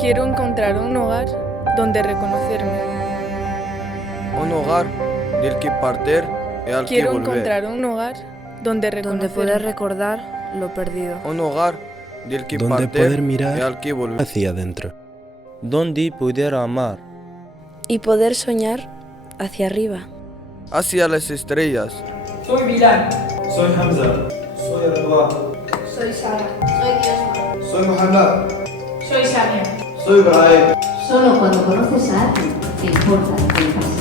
Quiero encontrar un hogar donde reconocerme. Un hogar del que partir y al que Quiero volver. encontrar un hogar donde donde reconocerme. poder recordar lo perdido. Un hogar del que donde partir poder y mirar al que volver. hacia adentro. donde poder amar. Y poder soñar hacia arriba. Hacia las estrellas. Soy Bilal. Soy Hamza. Soy Radwa. Soy Sara. Soy Diosma. Soy Muhammad. Soy Samia. Soy Ibrahim. Solo cuando conoces a alguien te importa lo que le pasa.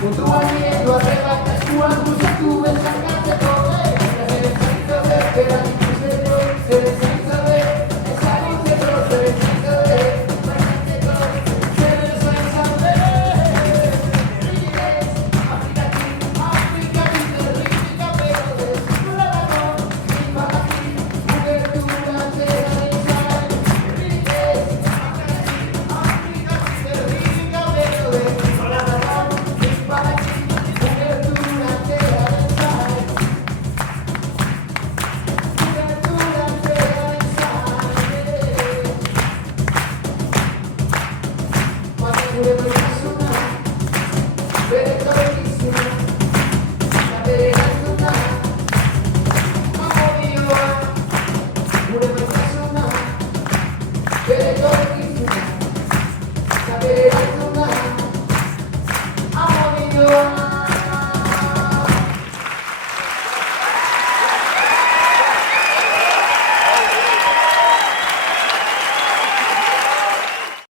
Con tu aliento arrebatas tu angustia, tu ves sacarte